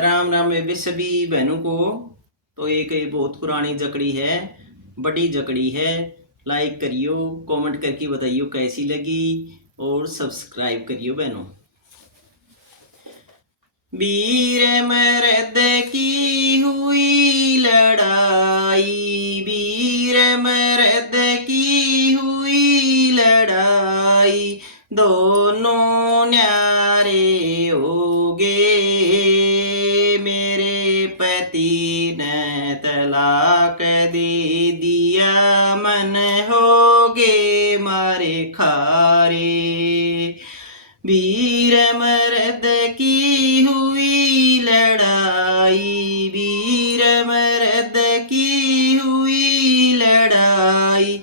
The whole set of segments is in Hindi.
राम राम बेबे सभी बहनों को। तो ये बहुत पुरानी जकड़ी है, बड़ी जकड़ी है। लाइक करियो, कमेंट करके बताइयो कैसी लगी और सब्सक्राइब करियो बहनों। वीर मर्द की हुई लड़ाई, वीर मर्द की हुई लड़ाई, दोनों न्यारे हो गए। मेरे पति ने तलाक दे दिया, मन हो गे मारे खारे। वीर मर्द की हुई लड़ाई, वीर मर्द की हुई लड़ाई,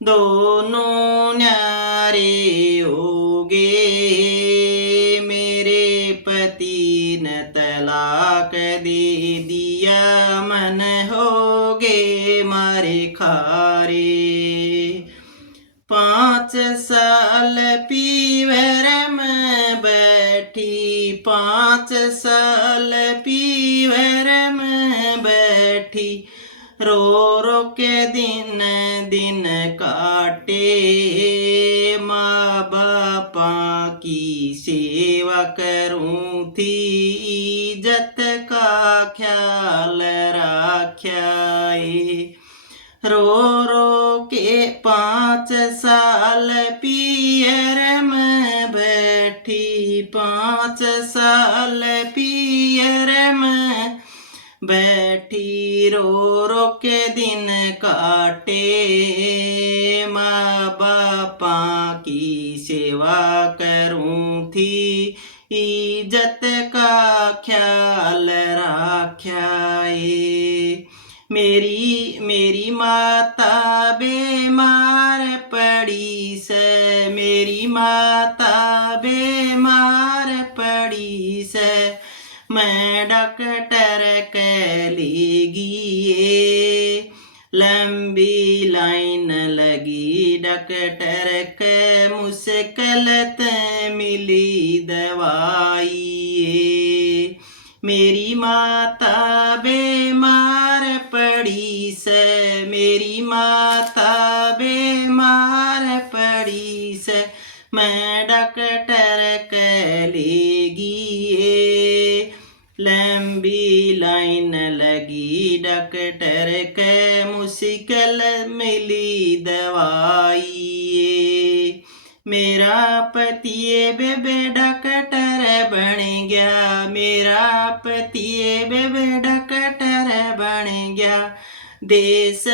दोनों न्यारे हो गए। मेरे पति ने तलाक दे दिया, मन हो गए मारे खारे। 5 साल पीवर में बैठी, 5 साल पीवर में बैठी, रो रो के दिन दिन काटे। माँ बापा की सेवा करूं थी, इज्जत का ख्याल रख्याए। रो रो के 5 साल पियर में बैठी, 5 साल पियर में बैठी, रो रो के दिन काटे। माँ बापा की सेवा करूं थी, इज्जत का ख्याल रख्याए। मेरी माता बीमार पड़ी से, मेरी माता बीमार पड़ी से, मैं डॉक्टर के ले गई। लंबी लाइन लगी डॉक्टर के, मुश्किल मिली दवाई। मेरी माता बीमार पड़ी से, मेरी माता बीमार पड़ी से, मैं डॉक्टर के ले गई। लंबी लाइन लगी डॉक्टर के, मुश्किल मिली दवाई। मेरा पति बेबे डॉक्टर बन गया, मेरा पति बेबे डॉक्टर बन गया। देश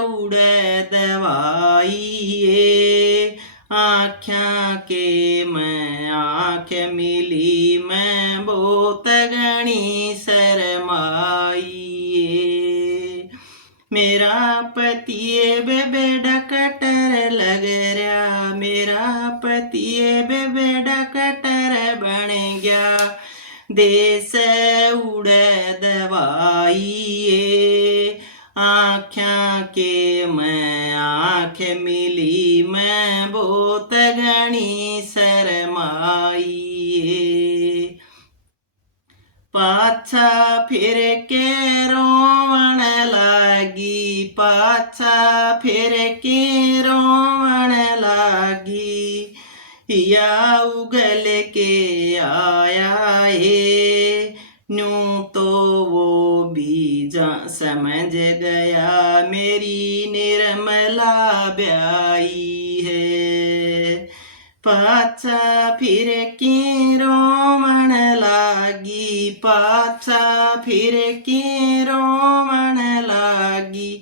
उड़े दवाई, आँख्या के मैं आँख मिली, मैं बहुत घनी शरमाई। मेरा पति बेबे डॉक्टर लग रहा, मेरा पति बेबे डॉक्टर बन गया। देश उड़े दवाई, आँख्या के मैं आँख मिली, मैं बहुत घनी शरमाई। पाछा फिर के रोवण लागी, पाछा फिर के रोवण लागी, या उगल के आया है। न्यू तो वो भी समझ गया, मेरी निर्मला ब्याई है। पाछा फिर के रोवण लागी, पाछा फिर के रोवण लागी,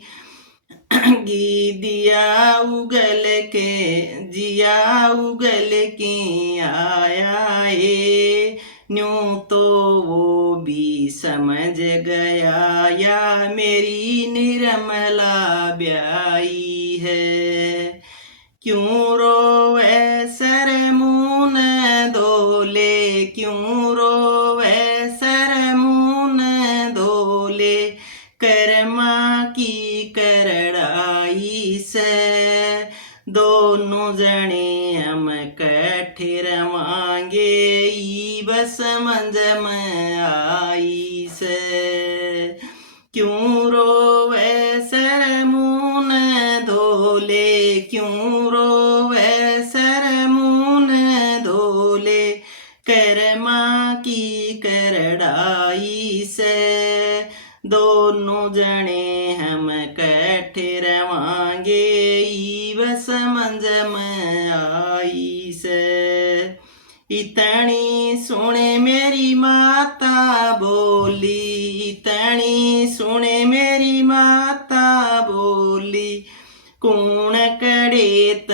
दिया उगल के, जिया उगल के आया है। न्यू तो वो भी समझ गया, या मेरी निर्मला ब्याई है। क्यों रोवे सर मुन धोले, क्यों रोवे सर मुन धोले, कर्मा की करड़ाई से। दोनों जने हम कठिर मांगे, बस मंज में आई से। क्यों रोवे सर मुन धोले, क्यों रोवे सर मुन धोले, कर्मा की करड़ाई से। दोनों जने हम कट्ठे रवांगे, ईव समझ में आई से। इतनी सुने मेरी माता बोली, इतनी सुने मेरी माता बोली, कौन कड़ेत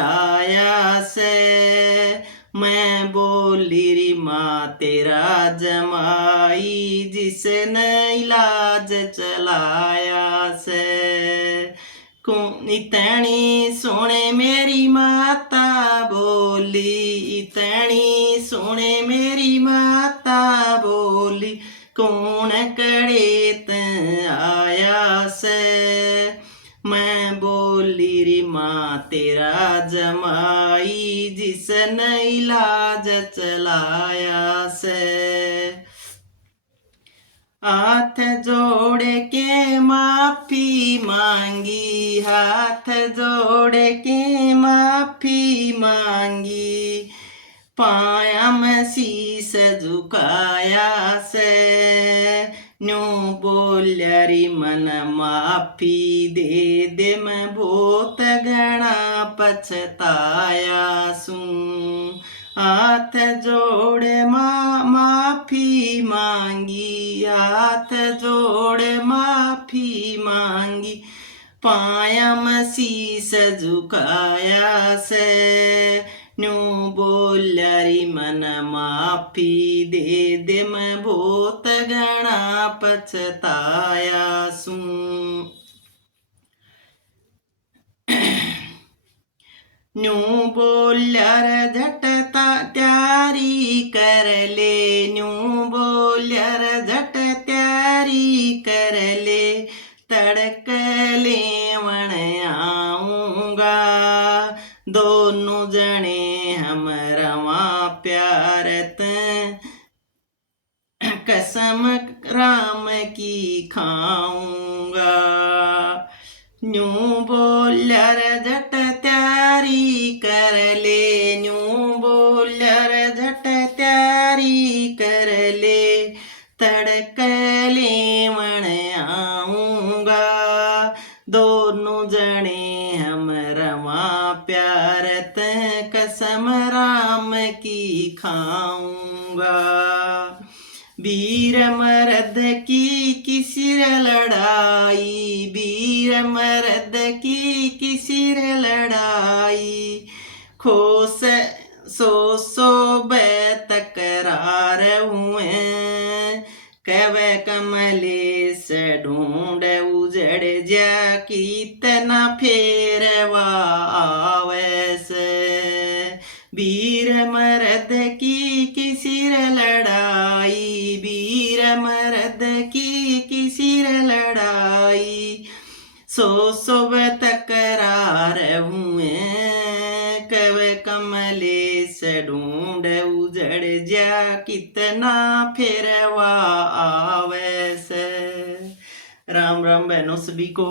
आया से। मैं बोली री माँ तेरा जमाई, जिसने इलाज चलाया से। इतनी सुने मेरी माता बोली, इतनी सुने मेरी माता बोली, कौन कड़ेत आया से। मैं बोली री माँ तेरा जमाई, जिसने इलाज चलाया से। हाथ जोड़ के माफी मांगी, हाथ जोड़ के माफी मांगी, पाया में शीस झुकाया से। न्यू बोलिया री मन माफी दे दे, मैं बहुत घना पछताया सूं। हाथ जोड़ माफी मांगी, हाथ जोड़ माफी मांगी, पाया में शीस झुकाया से। न्यू बोलिया री मन माफी दे दे, मैं बहुत घना पछताया सूं। न्यू बोलिया रे झटता त्यारी कर ले, न्यू बोलिया रे झट त्यारी कर ले, तड़क लेवण आऊंगा। दोनों जने हम रवा प्यारत, कसम राम की खाऊंगा। न्यू बोलिया रे झट त्यारी कर ले, न्यू बोलिया रे झट त्यारी कर ले, तड़क लेवण आऊंगा। दोनों जने हम रवा प्यारत, कसम राम की खाऊंगा। वीर मर्द की किसिर लड़ाई, वीर मर्द की किसिर लड़ाई, खोस सो तकरार हुए। कव कमलेश ढूंढ उजड़ जा, कितना फेरवा आवे से। वीर मर्द की किसिर लड़ाई, वीर मर्द की किसिर लड़ाई, सो तकरार हुए। कव कमलेश ढूंढ उजड़ जा, कितना फेरवा आवे से। राम राम बहनों सभी को।